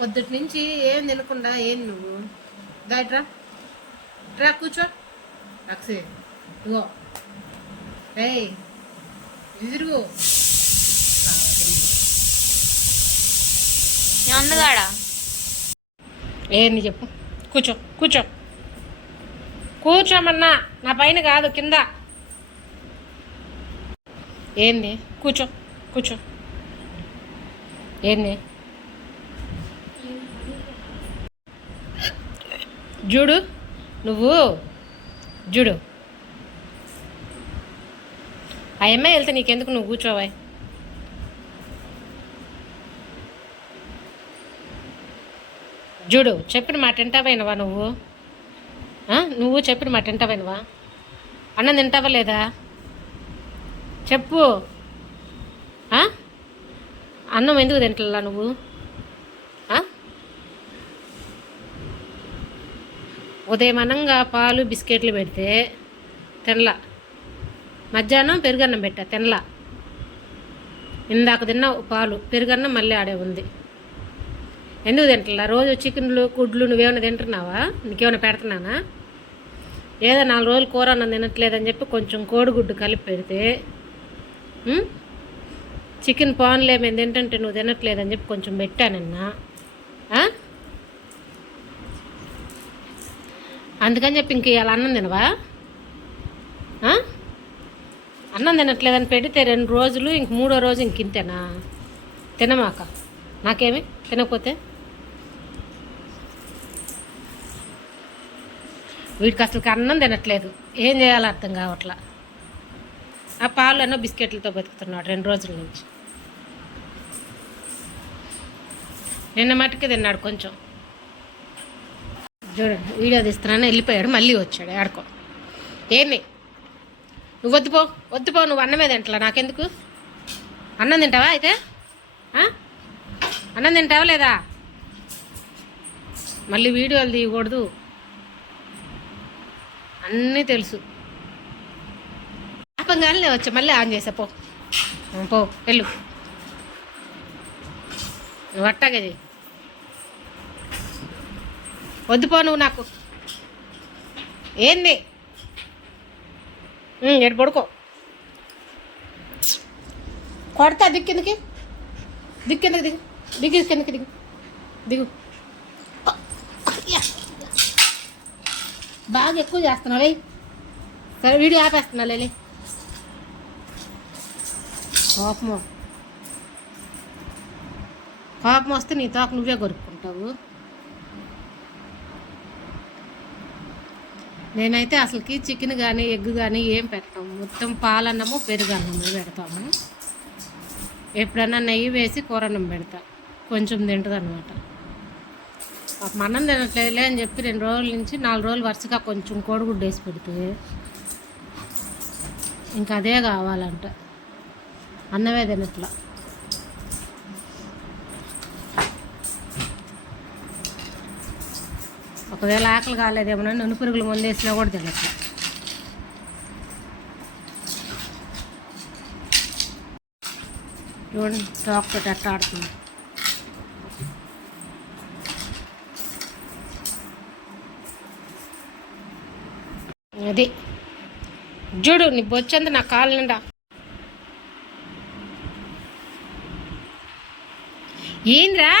పొద్దుటి నుంచి ఏం తినకుండా ఏం నువ్వు? దాట్రా రా కూర్చో. అక్సే ఇగో రే అన్నగాడా ఏంది చెప్పు. కూర్చో కూర్చో. కూర్చోమన్నా నా పైన కాదు కింద. ఏంది? కూర్చో కూర్చో. ఏంది? చూడు. నువ్వు చూడు. ఆ అమ్మాయి వెళ్తే నీకెందుకు నువ్వు కూర్చోవాయి? చూడు చెప్పిన మాట తింటావైనవా నువ్వు? నువ్వు చెప్పిన మాట తింటావైనవా అన్నం తింటావా లేదా? చెప్పు. అన్నం ఎందుకు తింటలా నువ్వు ఆ? ఉదయం అనంగా పాలు బిస్కెట్లు పెడితే తినలా. మధ్యాహ్నం పెరుగన్నం పెట్టా తినలా. ఇందాక తిన్నావు పాలు పెరుగన్నం మళ్ళీ ఆడే ఉంది. ఎందుకు తింటలా? రోజు చికెన్లు గుడ్లు నువ్వేమైనా తింటున్నావా? నీకేమైనా పెడుతున్నానా? ఏదో నాలుగు రోజులు కూర అన్నం తినట్లేదని చెప్పి కొంచెం కోడిగుడ్డు కలిపి పెడితే చికెన్ పాన్లే మేము తింటుంటే నువ్వు తినట్లేదని చెప్పి కొంచెం పెట్టానన్నా ఆ? అందుకని చెప్పి ఇంక ఇవాళ అన్నం తినవా? అన్నం తినట్లేదని పెడితే రెండు రోజులు ఇంక మూడో రోజు ఇంక ఇంతేనా? తినమాక నాకేమి? తినకపోతే? వీడికి అసలు అన్నం తినట్లేదు. ఏం చేయాలో అర్థం కావట్లా. ఆ పాలు అన్న బిస్కెట్లతో బతుకుతున్నాడు రెండు రోజుల నుంచి. నిన్న మటుకు తిన్నాడు కొంచెం. చూడండి వీడియో తీస్తున్నాను వెళ్ళిపోయాడు మళ్ళీ వచ్చాడు ఆడుకో. ఏంది? నువ్వు వద్దుపో వద్దుపో నువ్వు అన్నమే తింటలా? నాకెందుకు? అన్నం తింటావా అయితే? అన్నం తింటావా లేదా? మళ్ళీ వీడియోలు తీయకూడదు. అన్నీ తెలుసు. పాపంగానే వచ్చా మళ్ళీ ఆన్ చేసా పో. పో వెళ్ళు. నువ్వు అట్టాగే చెయ్యి. వద్దుపో నువ్వు నాకు. ఏంది? ఉమ్, ఎటు పడుకో. కొడతా దిక్కిందికి దిక్కిందికి దిగు. దిగు కిందకి దిగు. దిగు. బాగా ఎక్కువ చేస్తున్నావు సరే వీడియో ఆపేస్తున్నా లేలే కోపము కోపం వస్తే నీ తోక నువ్వే కొరుక్కుంటావు. నేనైతే అసలుకి చికెన్ కానీ ఎగ్ కానీ ఏం పెట్టాము మొత్తం పాలన్నము పెరుగన్నము పెడతాము. ఎప్పుడన్నా నెయ్యి వేసి కూరన్నం పెడతా. కొంచెం తింటుంది అనమాట మనం తినట్లేదులే అని చెప్పి రెండు రోజుల నుంచి నాలుగు రోజులు వరుసగా కొంచెం కోడిగుడ్డు వేసి పెడితే ఇంకా అదే కావాలంట. అన్నమే తినట్లా. ఒకవేళ ఆకలి కాలేదేమో నన్ను పురుగులు ముందేసినా కూడా తినట్లా చూడండి టాక్టర్ ఎట్ట ఆడుతుంది. అది. చూడు నీ బొచ్చంత నా కాలు నిండా. ఏంద్రా?